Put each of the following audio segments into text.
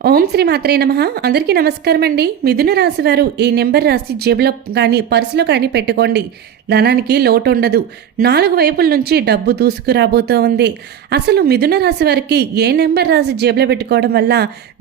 ఓం శ్రీ మాత్రే నమ. అందరికీ నమస్కారం అండి మిథున రాశి వారు ఈ నెంబర్ రాసి జేబులో కానీ పర్సులో కానీ పెట్టుకోండి. ధనానికి లోటు ఉండదు నాలుగు వైపుల నుంచి డబ్బు దూసుకురాబోతూ ఉంది అసలు మిథున రాశి వారికి ఏ నెంబర్ రాసి జేబులో పెట్టుకోవడం వల్ల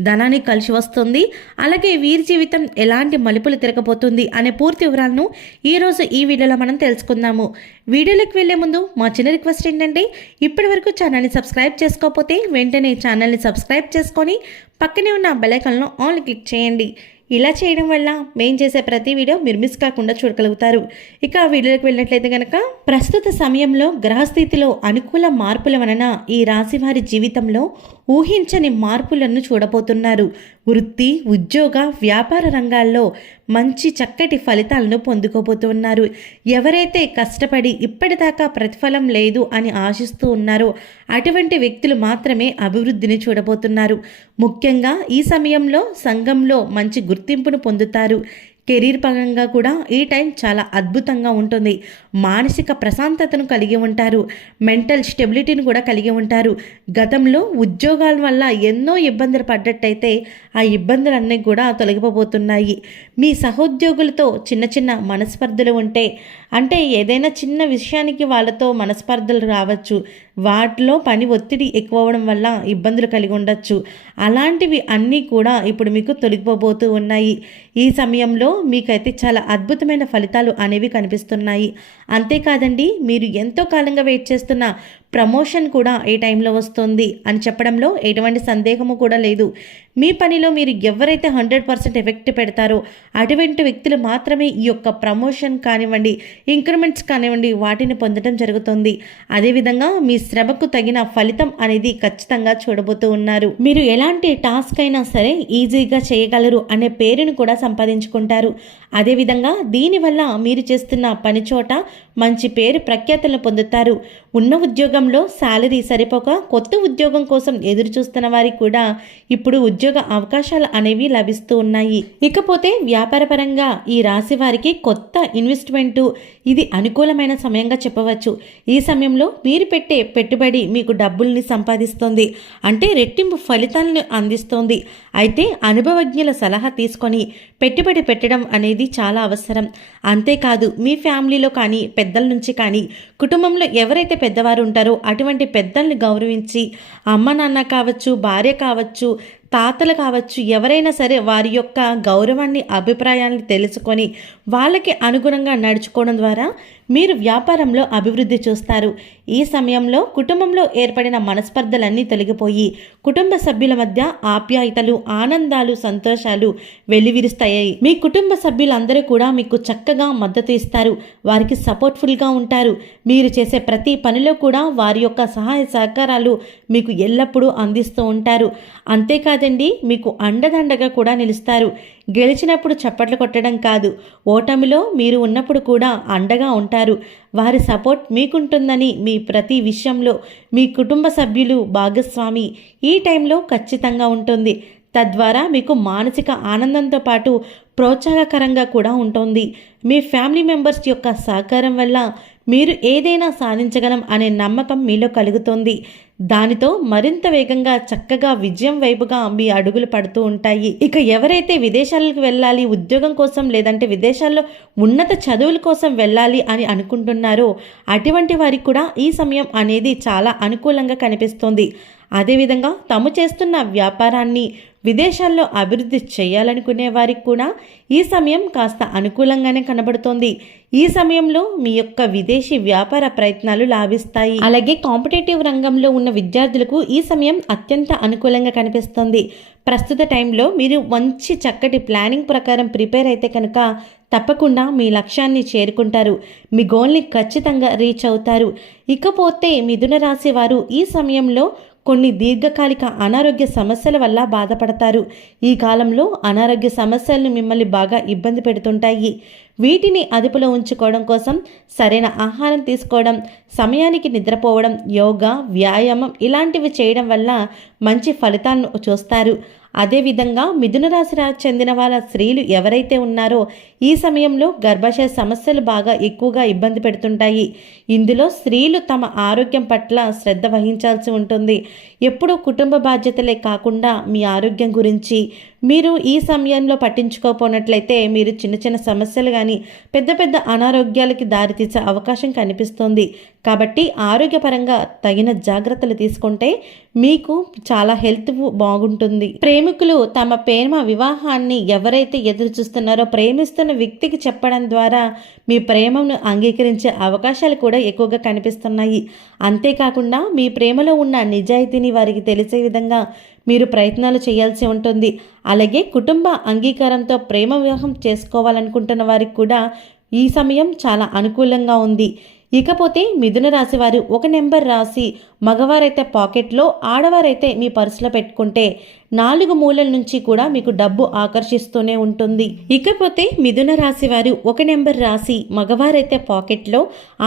ధనానికి కలిసి వస్తుంది? అలాగే వీరి జీవితం ఎలాంటి మలుపులు తిరగబోతుంది అనే పూర్తి వివరాలను ఈరోజు ఈ వీడియోలో మనం తెలుసుకుందాము. వీడియోలోకి వెళ్ళే ముందు మా చిన్న రిక్వెస్ట్ ఏంటంటే ఇప్పటి వరకు ఛానల్ని సబ్స్క్రైబ్ చేసుకోకపోతే వెంటనే ఛానల్ని సబ్స్క్రైబ్ చేసుకొని పక్కనే ఉన్న బెలైకన్లో ఆల్ క్లిక్ చేయండి. ఇలా చేయడం వల్ల మేం చేసే ప్రతి వీడియో మీరు మిస్ కాకుండా చూడగలుగుతారు. ఇక ఆ వీడియోకి వెళ్ళినట్లయితే కనుక ప్రస్తుత సమయంలో గ్రహస్థితిలో అనుకూల మార్పుల వలన ఈ రాశి వారి జీవితంలో ఊహించని మార్పులను చూడబోతున్నారు. వృత్తి ఉద్యోగ వ్యాపార రంగాల్లో మంచి చక్కటి ఫలితాలను పొందుకోబోతున్నారు. ఎవరైతే కష్టపడి ఇప్పటిదాకా ప్రతిఫలం లేదు అని ఆశిస్తూ ఉన్నారో అటువంటి వ్యక్తులు మాత్రమే అభివృద్ధిని చూడబోతున్నారు. ముఖ్యంగా ఈ సమయంలో సంఘంలో మంచి గుర్తింపును పొందుతారు. కెరీర్ పరంగా కూడా ఈ టైం చాలా అద్భుతంగా ఉంటుంది. మానసిక ప్రశాంతతను కలిగి ఉంటారు. మెంటల్ స్టెబిలిటీని కూడా కలిగి ఉంటారు. గతంలో ఉద్యోగాల వల్ల ఎన్నో ఇబ్బందులు పడ్డట్టయితే ఆ ఇబ్బందులన్నీ కూడా తొలగిపోబోతున్నాయి. మీ సహోద్యోగులతో చిన్న చిన్న మనస్పర్ధలు ఉంటే అంటే ఏదైనా చిన్న విషయానికి వాళ్ళతో మనస్పర్ధలు రావచ్చు. వాటిలో పని ఒత్తిడి ఎక్కువ అవడం వల్ల ఇబ్బందులు కలిగి ఉండొచ్చు. అలాంటివి అన్నీ కూడా ఇప్పుడు మీకు తొలగిపోబోతూ ఉన్నాయి. ఈ సమయంలో మీకైతే చాలా అద్భుతమైన ఫలితాలు అనేవి కనిపిస్తున్నాయి. అంతేకాదండి మీరు ఎంతో కాలంగా వెయిట్ చేస్తున్న ప్రమోషన్ కూడా ఏ టైంలో వస్తుంది అని చెప్పడంలో ఎటువంటి సందేహము కూడా లేదు. మీ పనిలో మీరు ఎవరైతే హండ్రెడ్ పర్సెంట్ ఎఫెక్ట్ పెడతారో అటువంటి వ్యక్తులు మాత్రమే ఈ యొక్క ప్రమోషన్ కానివ్వండి ఇంక్రిమెంట్స్ కానివ్వండి వాటిని పొందడం జరుగుతుంది. అదేవిధంగా మీ శ్రమకు తగిన ఫలితం అనేది ఖచ్చితంగా చూడబోతూ ఉన్నారు. మీరు ఎలాంటి టాస్క్ అయినా సరే ఈజీగా చేయగలరు అనే పేరును కూడా సంపాదించుకుంటారు. అదేవిధంగా దీనివల్ల మీరు చేస్తున్న పని చోట మంచి పేరు ప్రఖ్యాతలు పొందుతారు. ఉన్న ఉద్యోగంలో శాలరీ సరిపోక కొత్త ఉద్యోగం కోసం ఎదురు చూస్తున్న వారికి కూడా ఇప్పుడు ఉద్యోగ అవకాశాలు అనేవి లభిస్తూ ఉన్నాయి. ఇకపోతే వ్యాపారపరంగా ఈ రాశి వారికి కొత్త ఇన్వెస్ట్మెంటు ఇది అనుకూలమైన సమయంగా చెప్పవచ్చు. ఈ సమయంలో మీరు పెట్టే పెట్టుబడి మీకు డబ్బుల్ని సంపాదిస్తుంది. అంటే రెట్టింపు ఫలితాలను అందిస్తోంది. అయితే అనుభవజ్ఞుల సలహా తీసుకొని పెట్టుబడి పెట్టడం అనేది చాలా అవసరం. అంతేకాదు మీ ఫ్యామిలీలో కానీ పెద్దల నుంచి కానీ కుటుంబంలో ఎవరైతే పెద్దవారు ఉంటారు అటువంటి పెద్దల్ని గౌరవించి అమ్మ నాన్న కావచ్చు భార్య కావచ్చు తాతలు కావచ్చు ఎవరైనా సరే వారి యొక్క గౌరవాన్ని అభిప్రాయాన్ని తెలుసుకొని వాళ్ళకి అనుగుణంగా నడుచుకోవడం ద్వారా మీరు వ్యాపారంలో అభివృద్ధి చూస్తారు. ఈ సమయంలో కుటుంబంలో ఏర్పడిన మనస్పర్ధలన్నీ తొలగిపోయి కుటుంబ సభ్యుల మధ్య ఆప్యాయతలు ఆనందాలు సంతోషాలు వెల్లివిరుస్తాయి. మీ కుటుంబ సభ్యులందరూ కూడా మీకు చక్కగా మద్దతు ఇస్తారు. వారికి సపోర్ట్ఫుల్గా ఉంటారు. మీరు చేసే ప్రతి పనిలో కూడా వారి యొక్క సహాయ సహకారాలు మీకు ఎల్లప్పుడూ అందిస్తూ ఉంటారు. అంతేకాదండి మీకు అండదండగా కూడా నిలుస్తారు. గెలిచినప్పుడు చప్పట్లు కొట్టడం కాదు. ఓటమిలో మీరు ఉన్నప్పుడు కూడా అండగా ఉంటారు. వారి సపోర్ట్ మీకుంటుందని మీ ప్రతి విషయంలో మీ కుటుంబ సభ్యులు భాగస్వామి. ఈ టైంలో ఖచ్చితంగా ఉంటుంది. తద్వారా మీకు మానసిక ఆనందంతో పాటు ప్రోత్సాహకరంగా కూడా ఉంటుంది. మీ ఫ్యామిలీ మెంబర్స్ యొక్క సహకారం వల్ల మీరు ఏదైనా సాధించగలం అనే నమ్మకం మీలో కలుగుతుంది. దానితో మరింత వేగంగా చక్కగా విజయం వైపుగా మీ అడుగులు పడుతూ ఉంటాయి. ఇక ఎవరైతే విదేశాలకు వెళ్ళాలి ఉద్యోగం కోసం లేదంటే విదేశాల్లో ఉన్నత చదువుల కోసం వెళ్ళాలి అని అనుకుంటున్నారో అటువంటి వారికి కూడా ఈ సమయం అనేది చాలా అనుకూలంగా కనిపిస్తుంది. అదేవిధంగా తాము చేస్తున్న వ్యాపారాన్ని విదేశాల్లో అభివృద్ధి చేయాలనుకునే వారికి కూడా ఈ సమయం కాస్త అనుకూలంగానే కనబడుతోంది. ఈ సమయంలో మీ యొక్క విదేశీ వ్యాపార ప్రయత్నాలు లాభిస్తాయి. అలాగే కాంపిటేటివ్ రంగంలో ఉన్న విద్యార్థులకు ఈ సమయం అత్యంత అనుకూలంగా కనిపిస్తుంది. ప్రస్తుత టైంలో మీరు మంచి చక్కటి ప్లానింగ్ ప్రకారం ప్రిపేర్ అయితే కనుక తప్పకుండా మీ లక్ష్యాన్ని చేరుకుంటారు. మీ గోల్ని ఖచ్చితంగా రీచ్ అవుతారు. ఇకపోతే మిథున రాశి వారు ఈ సమయంలో కొన్ని దీర్ఘకాలిక అనారోగ్య సమస్యల వల్ల బాధపడతారు. ఈ కాలంలో అనారోగ్య సమస్యలను మిమ్మల్ని బాగా ఇబ్బంది పెడుతుంటాయి. వీటిని అదుపులో ఉంచుకోవడం కోసం సరైన ఆహారం తీసుకోవడం సమయానికి నిద్రపోవడం యోగా వ్యాయామం ఇలాంటివి చేయడం వల్ల మంచి ఫలితాలను చూస్తారు. అదేవిధంగా మిథునరాశి చెందిన వాళ్ళ స్త్రీలు ఎవరైతే ఉన్నారో ఈ సమయంలో గర్భాశయ సమస్యలు బాగా ఎక్కువగా ఇబ్బంది పెడుతుంటాయి. ఇందులో స్త్రీలు తమ ఆరోగ్యం పట్ల శ్రద్ధ వహించాల్సి ఉంటుంది. ఎప్పుడూ కుటుంబ బాధ్యతలే కాకుండా మీ ఆరోగ్యం గురించి మీరు ఈ సమయంలో పట్టించుకోపోనట్లయితే మీరు చిన్న చిన్న సమస్యలు కానీ పెద్ద పెద్ద అనారోగ్యాలకి దారితీసే అవకాశం కనిపిస్తుంది. కాబట్టి ఆరోగ్యపరంగా తగిన జాగ్రత్తలు తీసుకుంటే మీకు చాలా హెల్త్ బాగుంటుంది. ప్రేమికులు తమ ప్రేమ వివాహాన్ని ఎవరైతే ఎదురు చూస్తున్నారో ప్రేమిస్తున్న వ్యక్తికి చెప్పడం ద్వారా మీ ప్రేమను అంగీకరించే అవకాశాలు కూడా ఎక్కువగా కనిపిస్తున్నాయి. అంతేకాకుండా మీ ప్రేమలో ఉన్న నిజాయితీని వారికి తెలిసే విధంగా మీరు ప్రయత్నాలు చేయాల్సి ఉంటుంది. అలాగే కుటుంబ అంగీకారంతో ప్రేమ వివాహం చేసుకోవాలనుకుంటున్న వారికి కూడా ఈ సమయం చాలా అనుకూలంగా ఉంది. ఇకపోతే మిథున రాశి వారు ఒక నెంబర్ రాసి మగవారైతే పాకెట్లో ఆడవారైతే మీ పర్సులో పెట్టుకుంటే నాలుగు మూలల నుంచి కూడా మీకు డబ్బు ఆకర్షిస్తూనే ఉంటుంది. ఇకపోతే మిథున రాశి వారు ఒక నెంబర్ రాసి మగవారైతే పాకెట్లో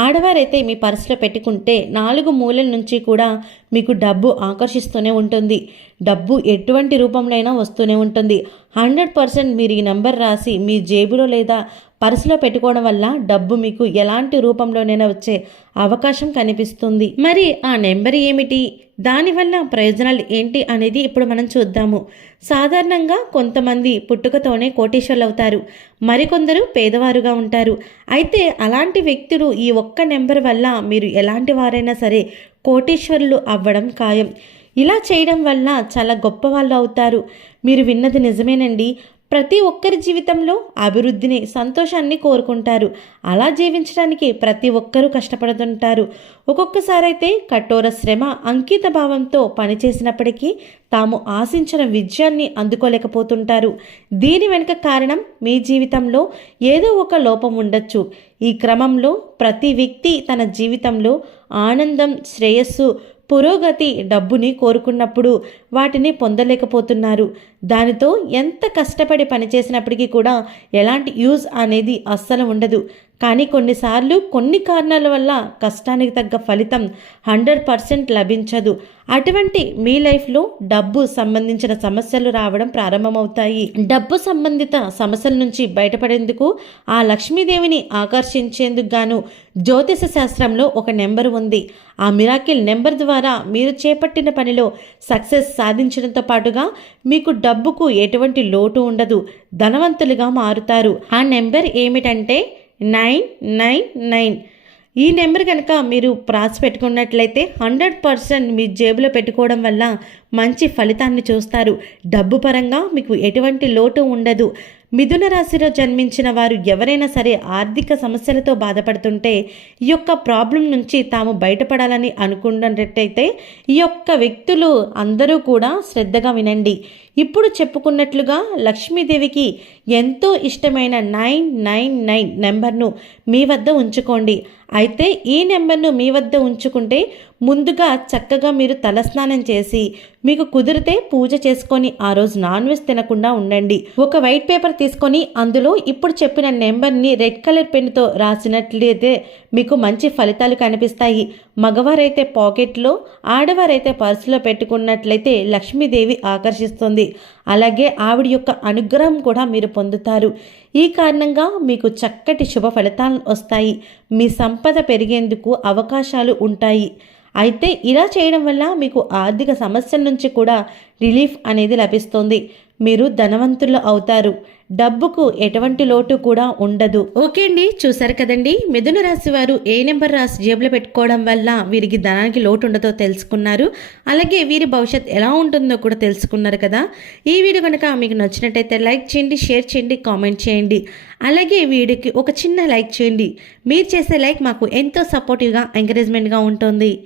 ఆడవారైతే మీ పర్సులో పెట్టుకుంటే నాలుగు మూలల నుంచి కూడా మీకు డబ్బు ఆకర్షిస్తూనే ఉంటుంది. డబ్బు ఎటువంటి రూపంలో అయినా వస్తూనే ఉంటుంది. హండ్రెడ్ పర్సెంట్ మీరు ఈ నెంబర్ రాసి మీ జేబులో లేదా పర్సులో పెట్టుకోవడం వల్ల డబ్బు మీకు ఎలాంటి రూపంలోనైనా వచ్చే అవకాశం కనిపిస్తుంది. మరి ఆ నెంబర్ ఏమిటి? దానివల్ల ప్రయోజనాలు ఏంటి అనేది ఇప్పుడు మనం చూద్దాము. సాధారణంగా కొంతమంది పుట్టుకతోనే కోటీశ్వర్లు అవుతారు మరికొందరు పేదవారుగా ఉంటారు. అయితే అలాంటి వ్యక్తులు ఈ ఒక్క నెంబర్ వల్ల మీరు ఎలాంటి వారైనా సరే కోటీశ్వరులు అవ్వడం ఖాయం. ఇలా చేయడం వల్ల చాలా గొప్ప వాళ్ళు అవుతారు. మీరు విన్నది నిజమేనండి. ప్రతి ఒక్కరి జీవితంలో అభివృద్ధిని సంతోషాన్ని కోరుకుంటారు. అలా జీవించడానికి ప్రతి ఒక్కరూ కష్టపడుతుంటారు. ఒక్కొక్కసారైతే కఠోర శ్రమ అంకిత భావంతో పనిచేసినప్పటికీ తాము ఆశించిన విజయాన్ని అందుకోలేకపోతుంటారు. దీని వెనుక కారణం మీ జీవితంలో ఏదో ఒక లోపం ఉండొచ్చు. ఈ క్రమంలో ప్రతి వ్యక్తి తన జీవితంలో ఆనందం శ్రేయస్సు పురోగతి డబ్బుని కోరుకున్నప్పుడు వాటిని పొందలేకపోతున్నారు. దానితో ఎంత కష్టపడి పనిచేసినప్పటికీ కూడా ఎలాంటి యూజ్ అనేది అస్సలు ఉండదు. కానీ కొన్నిసార్లు కొన్ని కారణాల వల్ల కష్టానికి తగ్గ ఫలితం హండ్రెడ్ పర్సెంట్ లభించదు. అటువంటి మీ లైఫ్లో డబ్బు సంబంధించిన సమస్యలు రావడం ప్రారంభమవుతాయి. డబ్బు సంబంధిత సమస్యల నుంచి బయటపడేందుకు ఆ లక్ష్మీదేవిని ఆకర్షించేందుకు గాను జ్యోతిష శాస్త్రంలో ఒక నెంబర్ ఉంది. ఆ మిరాకిల్ నెంబర్ ద్వారా మీరు చేపట్టిన పనిలో సక్సెస్ సాధించడంతో పాటుగా మీకు డబ్బుకు ఎటువంటి లోటు ఉండదు. ధనవంతులుగా మారుతారు. ఆ నెంబర్ ఏమిటంటే నైన్ నైన్ నైన్. ఈ నెంబర్ కనుక మీరు రాసి పెట్టుకున్నట్లయితే హండ్రెడ్ పర్సెంట్ మీ జేబులో పెట్టుకోవడం వల్ల మంచి ఫలితాన్ని చూస్తారు. డబ్బు పరంగా మీకు ఎటువంటి లోటు ఉండదు. మిథున రాశిలో జన్మించిన వారు ఎవరైనా సరే ఆర్థిక సమస్యలతో బాధపడుతుంటే ఈ యొక్క ప్రాబ్లం నుంచి తాము బయటపడాలని అనుకున్నట్టయితే ఈ యొక్క వ్యక్తులు అందరూ కూడా శ్రద్ధగా వినండి. ఇప్పుడు చెప్పుకున్నట్లుగా లక్ష్మీదేవికి ఎంతో ఇష్టమైన నైన్ నైన్ నైన్ నెంబర్ను మీ వద్ద ఉంచుకోండి. అయితే ఈ నెంబర్ను మీ వద్ద ఉంచుకుంటే ముందుగా చక్కగా మీరు తలస్నానం చేసి మీకు కుదిరితే పూజ చేసుకొని ఆ రోజు నాన్ వెజ్ తినకుండా ఉండండి. ఒక వైట్ పేపర్ తీసుకొని అందులో ఇప్పుడు చెప్పిన నెంబర్ని రెడ్ కలర్ పెన్తో రాసినట్లయితే మీకు మంచి ఫలితాలు కనిపిస్తాయి. మగవారైతే పాకెట్లో ఆడవారైతే పర్సులో పెట్టుకున్నట్లయితే లక్ష్మీదేవి ఆకర్షిస్తుంది. అలాగే ఆవిడ యొక్క అనుగ్రహం కూడా మీరు పొందుతారు. ఈ కారణంగా మీకు చక్కటి శుభ ఫలితాలు వస్తాయి. మీ సంపద పెరిగేందుకు అవకాశాలు ఉంటాయి. అయితే ఇలా చేయడం వల్ల మీకు ఆర్థిక సమస్యల నుంచి కూడా రిలీఫ్ అనేది లభిస్తుంది. మీరు ధనవంతులు అవుతారు. డబ్బుకు ఎటువంటి లోటు కూడా ఉండదు. ఓకే అండి చూసారు కదండి. మిథున రాశి వారు ఏ నెంబర్ రాసి జేబులో పెట్టుకోవడం వల్ల వీరికి ధనానికి లోటు ఉండదో తెలుసుకున్నారు. అలాగే వీరి భవిష్యత్ ఎలా ఉంటుందో కూడా తెలుసుకున్నారు కదా. ఈ వీడియో కనుక మీకు నచ్చినట్టయితే లైక్ చేయండి షేర్ చేయండి కామెంట్ చేయండి. అలాగే వీడియోకి ఒక చిన్న లైక్ చేయండి. మీరు చేసే లైక్ మాకు ఎంతో సపోర్టివ్గా ఎంకరేజ్మెంట్గా ఉంటుంది.